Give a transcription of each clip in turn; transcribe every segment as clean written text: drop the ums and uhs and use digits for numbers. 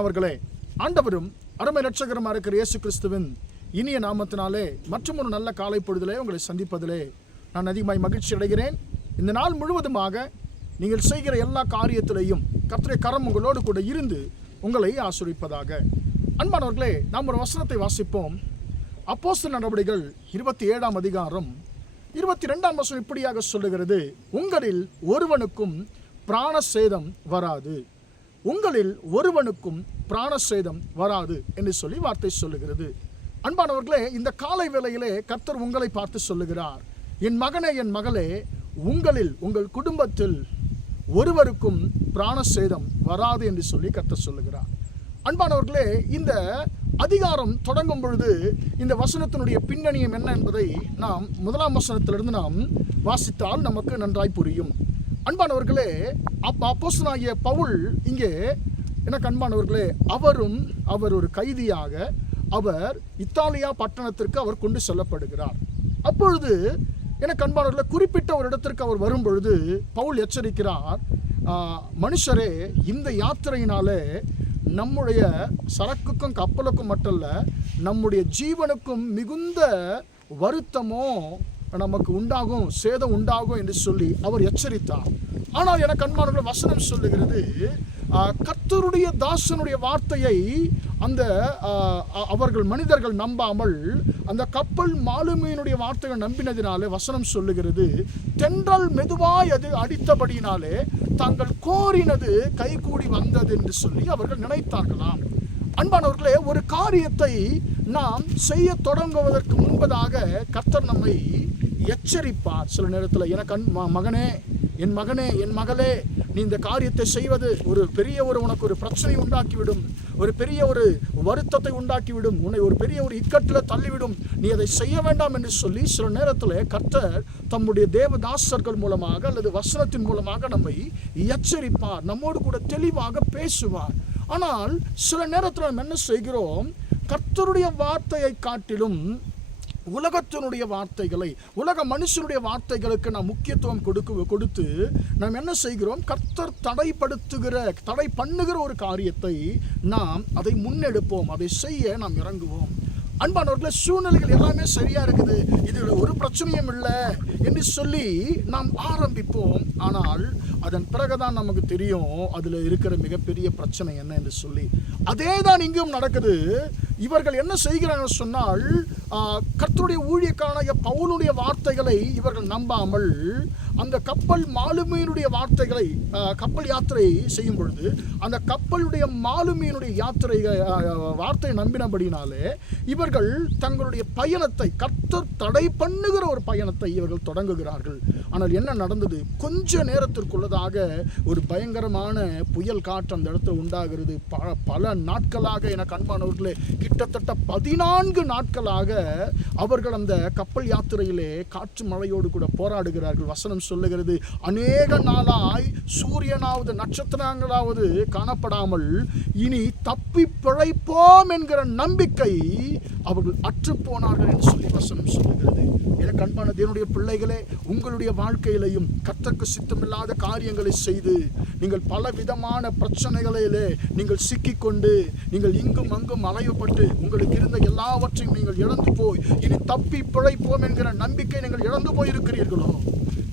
அவர்களே, ஆண்டவரும் அருமை இரட்சகருமா இருக்கிற இயேசு கிறிஸ்துவின் இனிய நாமத்தினாலே மற்றும் ஒரு நல்ல காலை பொழுதிலே உங்களை சந்திப்பதிலே நான் அதிகமாய் மகிழ்ச்சி அடைகிறேன். இந்த நாள் முழுவதுமாக நீங்கள் செய்கிற எல்லா காரியத்திலையும் கர்த்தருடைய கரம் உங்களோடு கூட இருந்து உங்களை ஆசீர்வதிப்பதாக. அன்பானவர்களே, நாம் ஒரு வசனத்தை வாசிப்போம். அப்போஸ்தலர் நடவடிக்கைகள் 27ஆம் அதிகாரம் 22ஆம் வசனம் இப்படியாக சொல்லுகிறது, உங்களில் ஒருவனுக்கும் பிராண சேதம் வராது, உங்களில் ஒருவனுக்கும் பிராண சேதம் வராது என்று சொல்லி வார்த்தை சொல்லுகிறது. அன்பானவர்களே, இந்த காலை வேளையிலே கர்த்தர் உங்களை பார்த்து சொல்லுகிறார், என் மகனே, என் மகளே, உங்களில் உங்கள் குடும்பத்தில் ஒருவருக்கும் பிராண சேதம் வராது என்று சொல்லி கர்த்தர் சொல்லுகிறார். அன்பானவர்களே, இந்த அதிகாரம் தொடங்கும் பொழுது இந்த வசனத்தினுடைய பின்னணியம் என்ன என்பதை நாம் 1ஆம் வசனத்திலிருந்து நாம் வாசித்தால் நமக்கு நன்றாய் புரியும். அன்பானவர்களே, அப்போஸ்தலனாகிய பவுல் இங்கே எனக்கு அன்பானவர்களே, அவர் ஒரு கைதியாக அவர் இத்தாலியா பட்டணத்திற்கு அவர் கொண்டு செல்லப்படுகிறார். அப்பொழுது எனக்கு அன்பானவர்களே, குறிப்பிட்ட ஒரு இடத்திற்கு அவர் வரும்பொழுது பவுல் எச்சரிக்கிறார், மனுஷரே, இந்த யாத்திரையினாலே நம்முடைய சரக்குக்கும் கப்பலுக்கும் மட்டுமல்ல, நம்முடைய ஜீவனுக்கும் மிகுந்த வருத்தமோ நமக்கு உண்டாகும், சேதம் உண்டாகும் என்று சொல்லி அவர் எச்சரித்தார். ஆனால் எனக்கு அன்பானவர்களே, வசனம் சொல்லுகிறது, கர்த்தருடைய தாசனுடைய வார்த்தையை அந்த அவர்கள் மனிதர்கள் நம்பாமல் அந்த கப்பல் மாலுமியினுடைய வார்த்தைகள் நம்பினதினாலே வசனம் சொல்லுகிறது, தென்றல் மெதுவாய் அது அடித்தபடியினாலே தாங்கள் கோரினது கைகூடி வந்தது என்று சொல்லி அவர்கள் நினைத்தார்களாம். அன்பானவர்களே, ஒரு காரியத்தை நாம் செய்ய தொடங்குவதற்கு முன்பதாக கர்த்தர் நம்மை எச்சரிப்பார். சில நேரத்தில் எனக்கு மகனே, என் மகனே, என் மகளே, நீ இந்த காரியத்தை செய்வது ஒரு பெரிய உனக்கு ஒரு பிரச்சனை உண்டாக்கிவிடும், ஒரு பெரிய ஒரு வருத்தத்தை உண்டாக்கிவிடும், உன்னை ஒரு பெரிய ஒரு இக்கட்டில் தள்ளிவிடும், நீ அதை செய்ய வேண்டாம் என்று சொல்லி சில நேரத்தில் கர்த்தர் தம்முடைய தேவதாசர்கள் மூலமாக அல்லது வசனத்தின் மூலமாக நம்மை எச்சரிப்பார், நம்மோடு கூட தெளிவாக பேசுவார். ஆனால் சில நேரத்தில் நாம் என்ன செய்கிறோம், கர்த்தருடைய வார்த்தையை காட்டிலும் உலகத்தினுடைய வார்த்தைகளை, உலக மனுஷனுடைய வார்த்தைகளுக்கு நாம் முக்கியத்துவம் கொடுத்து நாம் என்ன செய்கிறோம், கர்த்தர் தடை பண்ணுகிற ஒரு காரியத்தை நாம் அதை முன்னெடுப்போம், அதை செய்ய நாம் இறங்குவோம். அன்பானவர்களே, சூழ்நிலைகள் எல்லாமே சரியா இருக்குது, இதில் ஒரு பிரச்சனையும் இல்லை என்று சொல்லி நாம் ஆரம்பிப்போம். ஆனால் அதன் பிறகுதான் நமக்கு தெரியும் அதில் இருக்கிற மிகப்பெரிய பிரச்சனை என்ன என்று சொல்லி. அதே தான் இங்கும் நடக்குது. இவர்கள் என்ன செய்கிறாங்க சொன்னால், கர்த்தருடைய ஊழியக்காரனாகிய பவுலுடைய வார்த்தைகளை இவர்கள் நம்பாமல் அந்த கப்பல் மாலுமியினுடைய வார்த்தைகளை, கப்பல் யாத்திரை செய்யும் பொழுது அந்த கப்பலுடைய மாலுமியினுடைய வார்த்தையை நம்பினபடினாலே இவர்கள் தங்களுடைய பயணத்தை, கர்த்தர் தடை பண்ணுகிற ஒரு பயணத்தை இவர்கள் தொடங்குகிறார்கள். ஆனால் என்ன நடந்தது, கொஞ்ச நேரத்திற்குள்ளதாக ஒரு பயங்கரமான புயல் காற்று அந்த இடத்துல உண்டாகிறது. பல நாட்களாக எனக்கு அன்பானவர்களே, கிட்டத்தட்ட 14 நாட்களாக அவர்கள் அந்த கப்பல் யாத்திரையிலே காற்று மழையோடு கூட போராடுகிறார்கள். வசனம் சொல்லுகிறது, அநேக நாளாய் சூரியனாவது நட்சத்திரங்களாவது காணப்படாமல் இனி தப்பி பிழைப்போம் என்கிற நம்பிக்கை அவர்கள் அற்று போனார்கள் என்று சொல்லி வசனம் சொல்லுகிறது. எனக்கு அன்பான தேவனுடைய பிள்ளைகளே, உங்களுடைய வாழ்க்கையிலையும் கர்த்தருக்கு சித்தமில்லாத காரியங்களை செய்து நீங்கள் பல விதமான பிரச்சனைகளிலே நீங்கள் சிக்கிக்கொண்டு நீங்கள் இங்கும் அங்கும் அலையப்பட்டு உங்களுக்கு இருந்த எல்லாவற்றையும் நீங்கள் இழந்து போய் இனி தப்பி பிழைப்போம் என்கிற நம்பிக்கை நீங்கள் இழந்து போயிருக்கிறீர்களோ,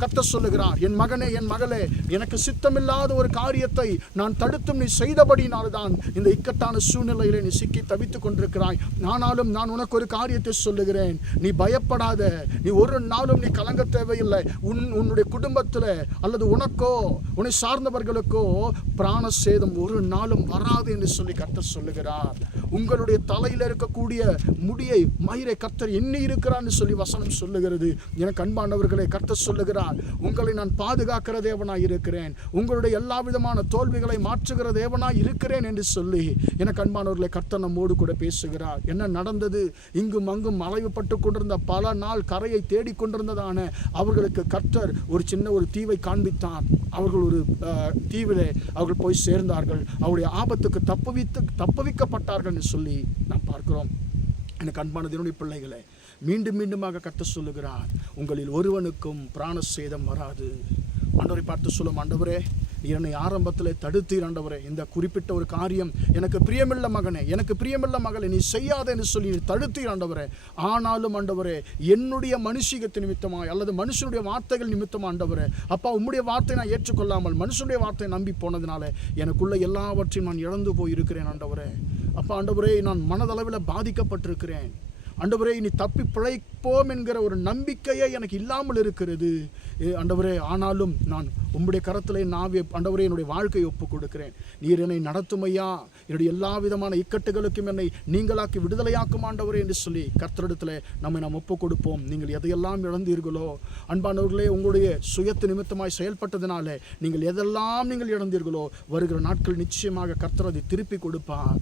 கர்த்தர் சொல்லுகிறார், என் மகனே, என் மகளே, எனக்கு சித்தமில்லாத ஒரு காரியத்தை நான் தடுத்தும் நீ செய்தபடினால்தான் இந்த இக்கட்டான சூழ்நிலையிலே நீ சிக்கி தவித்துக் கொண்டிருக்கிறாய். ஆனாலும் நான் உனக்கு ஒரு காரியத்தை சொல்லுகிறேன், நீ பயப்படாத, நீ ஒரு நாளும் நீ கலங்க தேவையில்லை. உன்னுடைய குடும்பத்தில் அல்லது உனக்கோ உன்னை சார்ந்தவர்களுக்கோ பிராண சேதம் ஒரு நாளும் வராது என்று சொல்லி கர்த்தர் சொல்லுகிறார். உங்களுடைய தலையில் இருக்கக்கூடிய முடியை மயிரை கர்த்தர் எண்ணி இருக்கிறான்னு சொல்லி வசனம் சொல்லுகிறது. எனக்கு அன்பானவர்களே, கர்த்தர் சொல்லுகிறார், உங்களை நான் பாதுகாக்கிற தேவனாய் இருக்கிறேன், உங்களுடைய எல்லா விதமான தோல்விகளை மாற்றுகிற தேவனாய் இருக்கிறேன் என்று சொல்லி எனக்கு அன்பானவர்களே, கர்த்தர் நம்மோடு கூட பேசுகிறார். என்ன நடந்தது, இங்கும் அங்கும் அலைவுபட்டு கொண்டிருந்த பல நாள் கரையை தேடிக்கொண்டிருந்ததான அவர்களுக்கு கர்த்தர் ஒரு சின்ன ஒரு தீவை காண்பித்தார். அவர்கள் ஒரு தீவிலே அவர்கள் போய் சேர்ந்தார்கள், அவருடைய ஆபத்துக்கு தப்புவிக்கப்பட்டார்கள் என்று சொல்லி நாம் பார்க்கிறோம். எனக்கு அன்பான தேவனுடைய பிள்ளைகளே, மீண்டும் மீண்டுமாக கர்த்தர் சொல்லுகிறார், உங்களில் ஒருவனுக்கும் பிராண சேதம் வராது. ஆண்டவரை பார்த்து சொல்லும், ஆண்டவரே, என்னை ஆரம்பத்தில் தடுத்தீர் ஆண்டவரே. இந்த குறிப்பிட்ட ஒரு காரியம் எனக்கு பிரியமில்ல மகனே, எனக்கு பிரியமில்ல மகளே, நீ செய்யாத என்று சொல்லி தடுத்தீர் ஆண்டவரே. ஆனாலும் ஆண்டவரே, என்னுடைய மனுஷிகத்து நிமித்தமாய் அல்லது மனுஷனுடைய வார்த்தைகள் நிமித்தமாக ஆண்டவரே, அப்பா உம்முடைய வார்த்தை நான் ஏற்றுக்கொள்ளாமல் மனுஷனுடைய வார்த்தையை நம்பி போனதுனால எனக்குள்ள எல்லாவற்றையும் நான் இழந்து போயிருக்கிறேன் ஆண்டவரே. அப்பா ஆண்டவரே, நான் மனதளவில் பாதிக்கப்பட்டிருக்கிறேன் ஆண்டவரே. இனி தப்பி பிழைப்போம் என்கிற ஒரு நம்பிக்கையே எனக்கு இல்லாமல் இருக்கிறது ஆண்டவரே. ஆனாலும் நான் உம்முடைய கரத்திலே நாவே ஆண்டவரே என்னுடைய வாழ்க்கையை ஒப்புக் கொடுக்கிறேன். நீர் என்னை நடத்தும் ஐயா, என்னுடைய எல்லா விதமான இக்கட்டுகளுக்கும் என்னை நீங்களாக்கி விடுதலையாக்கும் ஆண்டவரே என்று சொல்லி கர்த்தரிடத்தில் நாம் ஒப்புக் கொடுப்போம். நீங்கள் எதையெல்லாம் இழந்தீர்களோ அன்பானவர்களே, உங்களுடைய சுயத்து நிமித்தமாய் செயல்பட்டதுனால நீங்கள் எதெல்லாம் நீங்கள் இழந்தீர்களோ வருகிற நாட்கள் நிச்சயமாக கர்த்தர் அதை திருப்பி கொடுப்பார்.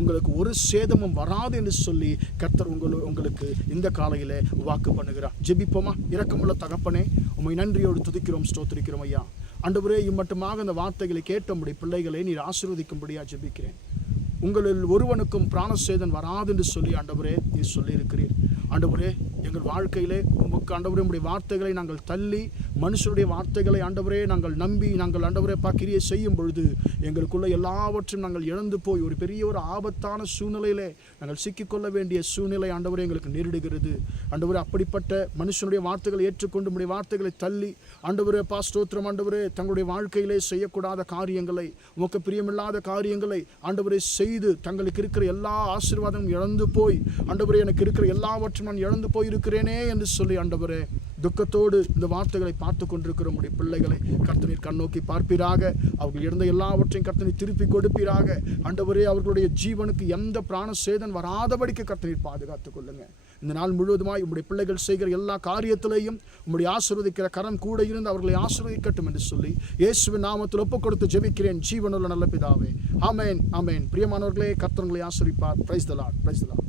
உங்களுக்கு ஒரு சேதமும் வராது என்று சொல்லி கர்த்தர் உங்களுக்கு இந்த காலையிலே வாக்கு பண்ணுகிறார். ஜெபிப்போமா? இரக்கமுள்ள தகப்பனே, உம்மை நன்றியோடு துதிக்கிறோம், ஸ்தோத்திரிக்கிறோம் ஐயா. ஆண்டவரே, இம்மட்டுமாக இந்த வார்த்தைகளை கேட்டபடி பிள்ளைகளை நீர் ஆசீர்வதிக்கும்படியா ஜெபிக்கிறேன். உங்களில் ஒருவனுக்கும் பிராணசேதம் வராது என்று சொல்லி ஆண்டவரே நீர் சொல்லியிருக்கிறீர். ஆண்டவரே, எங்கள் வாழ்க்கையிலே உமக்கு ஆண்டவரே உம்முடைய வார்த்தைகளை நாங்கள் தள்ளி மனுஷருடைய வார்த்தைகளை ஆண்டவரே நாங்கள் நம்பி நாங்கள் ஆண்டவரே கிரியை செய்யும் பொழுது எங்களுக்குள்ள எல்லாவற்றையும் நாங்கள் இழந்து போய் ஒரு பெரிய ஒரு ஆபத்தான சூழ்நிலையிலே நாங்கள் சிக்கிக்கொள்ள வேண்டிய சூழ்நிலை ஆண்டவரே எங்களுக்கு நேரிடுகிறது. ஆண்டவரே, அப்படிப்பட்ட மனுஷனுடைய வார்த்தைகளை ஏற்றுக்கொண்டு உம்முடைய வார்த்தைகளை தள்ளி ஆண்டவரே ஸ்தோத்திரம் ஆண்டவரே, தங்களுடைய வாழ்க்கையிலே செய்யக்கூடாத காரியங்களை, உமக்கு பிரியமில்லாத காரியங்களை ஆண்டவரே செய்து தங்களுக்கு இருக்கிற எல்லா ஆசீர்வாதமும் இழந்து போய் ஆண்டவரே எனக்கு இருக்கிற எல்லாவற்றையும் நான் இழந்து போயிருக்கிறேனே என்று சொல்லி ஆண்டவரே துக்கத்தோடு இந்த வார்த்தைகளை பார்த்து கொண்டிருக்கிற உடைய பிள்ளைகளை கர்த்தர் கண்ணோக்கி பார்ப்பீராக. அவர்கள் இருந்த எல்லாவற்றையும் கர்த்தர் திருப்பி கொடுப்பீராக. ஆண்டவரே, அவர்களுடைய ஜீவனுக்கு எந்த பிராண சேதம் வராதபடிக்கு கர்த்தர் பாதுகாத்துக் கொள்ளுங்க. இந்த நாள் முழுவதுமாய் உம்முடைய பிள்ளைகள் செய்கிற எல்லா காரியத்திலையும் உம்முடைய ஆசீர்வதிக்கிற கரம் கூட இருந்து அவர்களை ஆசீர்வதிக்கட்டும் என்று சொல்லி இயேசுவின் நாமத்தில் ஒப்புக் கொடுத்து ஜெபிக்கிறேன் ஜீவனுள்ள நல்ல பிதாவே. ஆமென், ஆமென். பிரியமானவர்களே, கர்த்தர் உங்களை ஆசீர்வதிப்பார். Praise the Lord, praise the Lord.